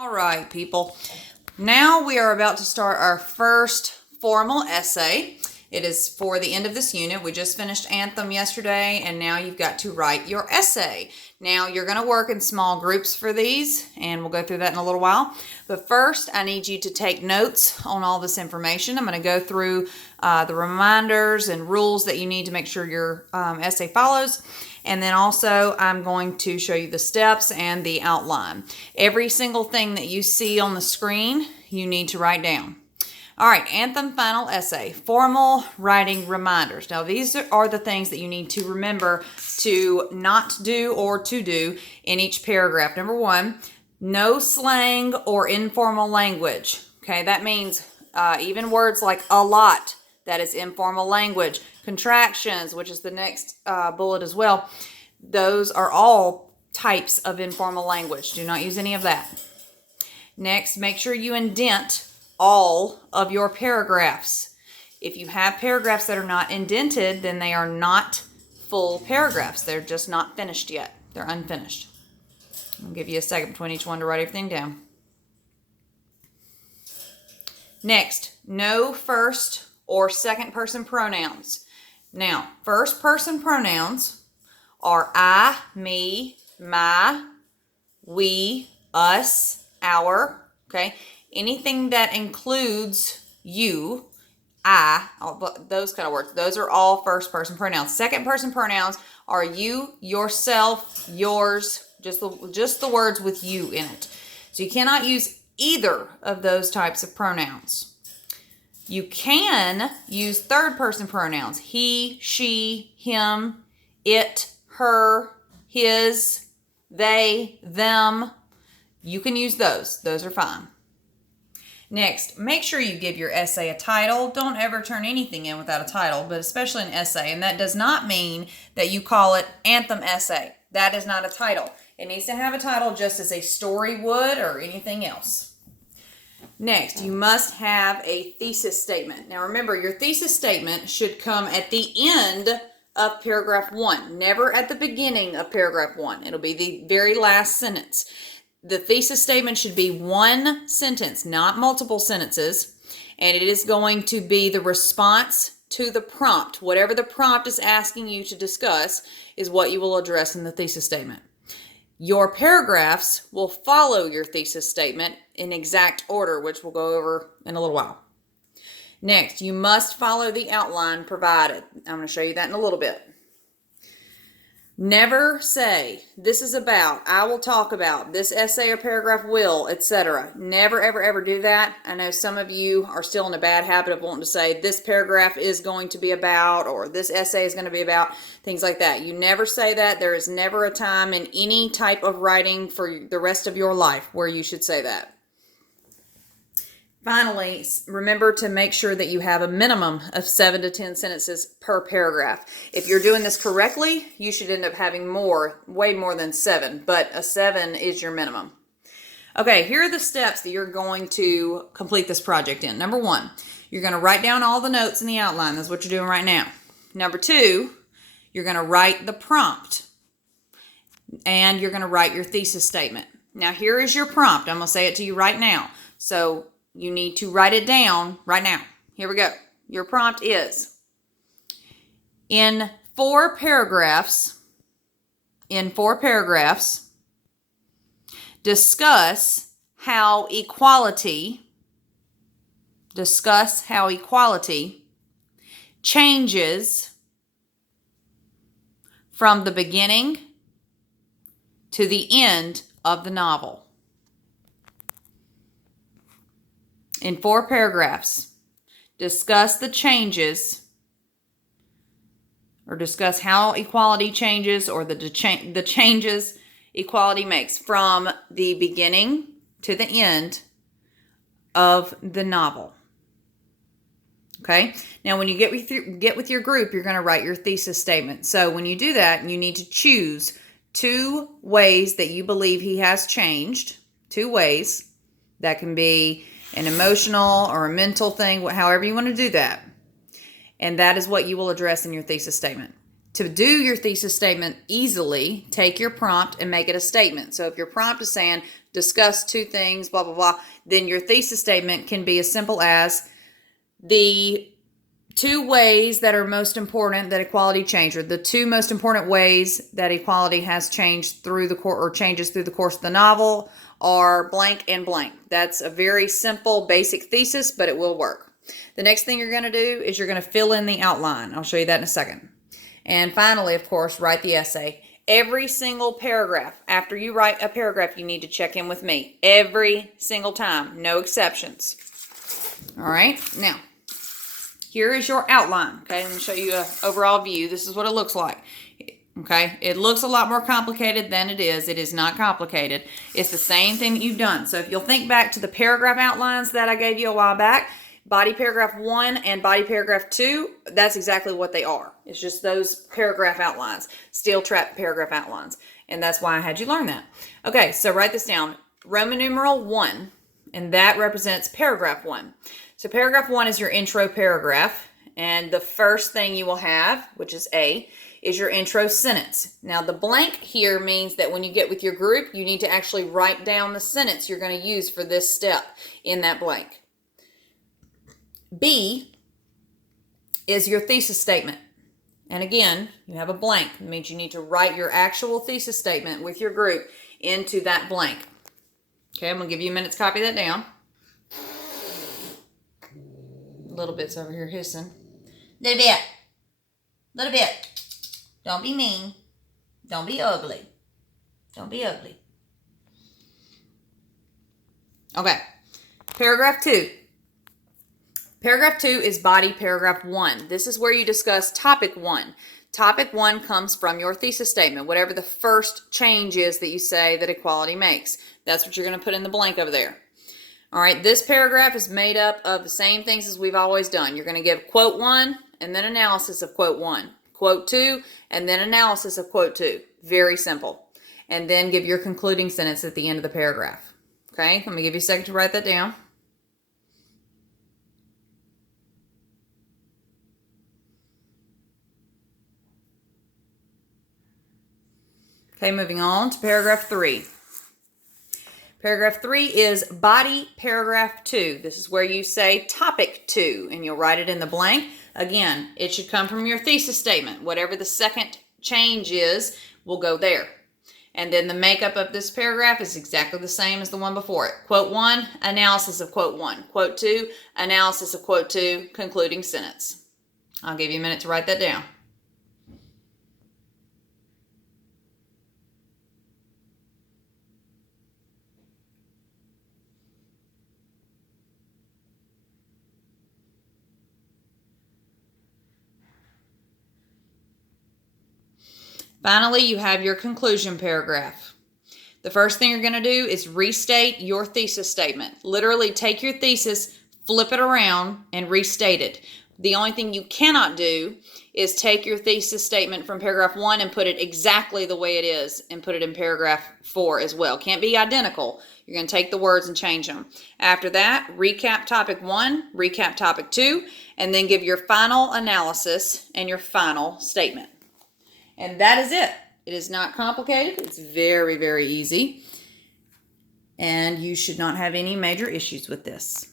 All right, people. Now we are about to start our first formal essay. It is for the end of this unit. We just finished Anthem yesterday, and now you've got to write your essay. Now you're going to work in small groups for these, and we'll go through that in a little while. But first, I need you to take notes on all this information. I'm going to go through the reminders and rules that you need to make sure your essay follows. And then also, I'm going to show you the steps and the outline. Every single thing that you see on the screen, you need to write down. All right, Anthem Final Essay, formal writing reminders. Now, these are the things that you need to remember to not do or to do in each paragraph. Number one, no slang or informal language. Okay, that means even words like a lot, that is informal language. Contractions, which is the next bullet as well. Those are all types of informal language. Do not use any of that. Next, make sure you indent all of your paragraphs. If you have paragraphs that are not indented, then they are not full paragraphs. They're just not finished yet. They're unfinished. I'll give you a second between each one to write everything down. Next, no first or second person pronouns. Now, first person pronouns are I, me, my, we, us, our, okay? Anything that includes you, I, those kind of words, those are all first person pronouns. Second person pronouns are you, yourself, yours, just the words with you in it. So you cannot use either of those types of pronouns. You can use third person pronouns. He, she, him, it, her, his, they, them. You can use those. Those are fine. Next, make sure you give your essay a title. Don't ever turn anything in without a title, but especially an essay. And that does not mean that you call it Anthem Essay. That is not a title. It needs to have a title just as a story would or anything else. Next, you must have a thesis statement. Now remember, your thesis statement should come at the end of paragraph 1, never at the beginning of paragraph 1. It'll be the very last sentence. The thesis statement should be one sentence, not multiple sentences, and it is going to be the response to the prompt. Whatever the prompt is asking you to discuss is what you will address in the thesis statement. Your paragraphs will follow your thesis statement in exact order, which we'll go over in a little while. Next, you must follow the outline provided. I'm going to show you that in a little bit. Never say, this is about, I will talk about, this essay or paragraph will, etc. Never, ever, ever do that. I know some of you are still in a bad habit of wanting to say, this paragraph is going to be about, or this essay is going to be about, things like that. You never say that. There is never a time in any type of writing for the rest of your life where you should say that. Finally, remember to make sure that you have a minimum of 7 to 10 sentences per paragraph. If you're doing this correctly, you should end up having way more than 7, but a 7 is your minimum. Okay, here are the steps that you're going to complete this project in. Number 1, you're going to write down all the notes in the outline. That's what you're doing right now. Number 2, you're going to write the prompt, and you're going to write your thesis statement. Now, here is your prompt. I'm going to say it to you right now. So you need to write it down right now. Here we go. Your prompt is, in four paragraphs, discuss how equality changes from the beginning to the end of the novel. In 4 paragraphs, discuss the changes, or discuss how equality changes, or the changes equality makes from the beginning to the end of the novel. Okay? Now, when you get with your group, you're going to write your thesis statement. So when you do that, you need to choose 2 ways that you believe he has changed. 2 ways. That can be an emotional or a mental thing, however you want to do that. And that is what you will address in your thesis statement. to do your thesis statement easily, take your prompt and make it a statement. So if your prompt is saying, discuss two things, blah, blah, blah, then your thesis statement can be as simple as the two ways that are most important that equality changed, or the two most important ways that equality has changed through the course or changes through the course of the novel are blank and blank. That's a very simple, basic thesis, but it will work. The next thing you're going to do is you're going to fill in the outline. I'll show you that in a second. And finally, of course, write the essay. Every single paragraph, after you write a paragraph, you need to check in with me. Every single time, no exceptions. All right, now, here is your outline. Okay, let me show you an overall view. This is what it looks like. Okay, it looks a lot more complicated than it is. It is not complicated. It's the same thing that you've done. So if you'll think back to the paragraph outlines that I gave you a while back, body paragraph 1 and body paragraph 2, that's exactly what they are. It's just those paragraph outlines, steel trap paragraph outlines. And that's why I had you learn that. Okay, so write this down. Roman numeral 1, and that represents paragraph 1. So paragraph 1 is your intro paragraph, and the first thing you will have, which is A, is your intro sentence. Now the blank here means that when you get with your group, you need to actually write down the sentence you're going to use for this step in that blank. B is your thesis statement. And again, you have a blank. It means you need to write your actual thesis statement with your group into that blank. Okay, I'm going to give you a minute to copy that down. Little bit's over here hissing. Little bit. Little bit. Don't be mean. Don't be ugly. Don't be ugly. Okay. Paragraph 2. Paragraph 2 is body paragraph 1. This is where you discuss topic 1. Topic 1 comes from your thesis statement, whatever the first change is that you say that equality makes. That's what you're going to put in the blank over there. All right, this paragraph is made up of the same things as we've always done. You're going to give quote 1 and then analysis of quote 1. Quote 2 and then analysis of quote 2. Very simple. And then give your concluding sentence at the end of the paragraph. Okay, let me give you a second to write that down. Okay, moving on to paragraph 3. Paragraph 3 is body paragraph 2. This is where you say topic 2, and you'll write it in the blank. Again, it should come from your thesis statement. Whatever the second change is, will go there. And then the makeup of this paragraph is exactly the same as the one before it. Quote 1, analysis of quote 1. Quote 2, analysis of quote 2, concluding sentence. I'll give you a minute to write that down. Finally, you have your conclusion paragraph. The first thing you're going to do is restate your thesis statement. Literally take your thesis, flip it around, and restate it. The only thing you cannot do is take your thesis statement from paragraph 1 and put it exactly the way it is and put it in paragraph 4 as well. Can't be identical. You're going to take the words and change them. After that, recap topic 1, recap topic 2, and then give your final analysis and your final statement. And that is it. It is not complicated. It's very, very easy. And you should not have any major issues with this.